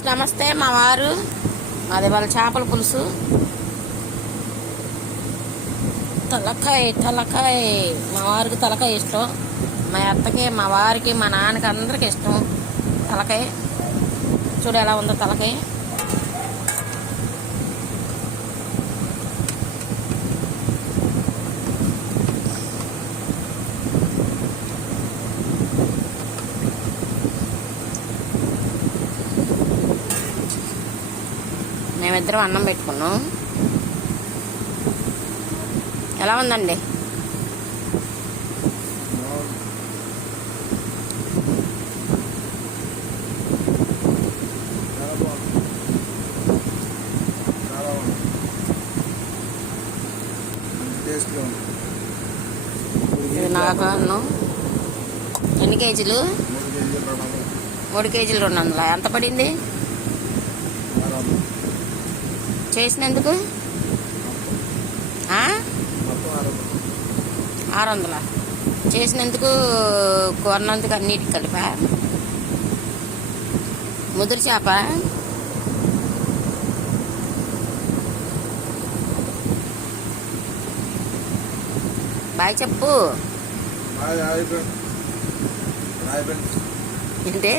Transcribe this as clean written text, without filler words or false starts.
Friends నమస్తే. మా వారు మాది వాళ్ళ చేపల పులుసు తలకాయ. మా వారికి తలకాయ ఇష్టం, మా అత్తకి మా వారికి మా నాన్నకి అందరికి ఇష్టం తలకాయ. చూడు ఎలా ఉందో తలకాయ. మేమిద్దరం అన్నం పెట్టుకున్నాం. ఎలా ఉందండి? ఇది నాకు అన్నం. ఎన్ని కేజీలు? 3 కేజీలు 200. ఎంత పడింది చేసినందుకు? 600 చేసినందుకు, కొన్నందుకు అన్నిటికి కలిపా. ముదురు చేప బాయ్ చెప్పు. ఏంటి